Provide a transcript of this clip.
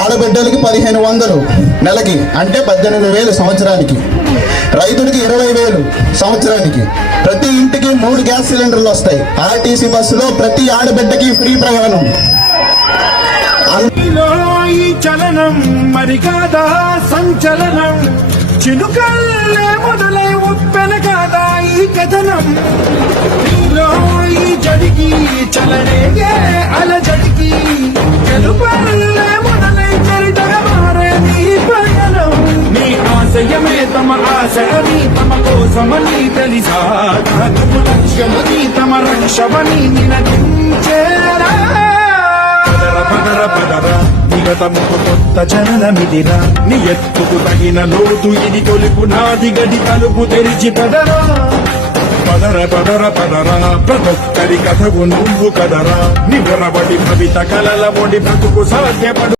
ఆడబిడ్డలకి 1500 నెలకి, అంటే 18,000 సంవత్సరానికి. రైతుడికి 20,000 సంవత్సరానికి. ప్రతి ఇంటికి 3 గ్యాస్ సిలిండర్లు వస్తాయి. ఆర్టీసీ బస్సులో ప్రతి ఆడబిడ్డకి ఫ్రీ ప్రయాణం. ఈ చలనం మరి కాదా సంచలనం, చినుకల్లే మొదలై ఉప్పెన కాదా ఈ కథనం. ఈ జడికి చలనేగే అలజడికి, గెలుపల్లే మొదలై చరితగా మారే నీ పయనం. నీ ఆశయమే తమ ఆశయని, తమ కోసమని తెలిసా లక్ష్యమని, తమ రక్షమని నినదించేరా. పదర పదర నిగతముకు కొత్త జననమిదిరా, నీ ఎత్తుకు తగిన లోతు ఇది తొలుపు నాది గడి తలుపు తెరిచి పదరా. పదర పదర పదరా ప్రతొక్కరి కథవు నువ్వు కదరా, నివరబడి భవిత కలల ఒడి బ్రతుకు సాధ్యపడు.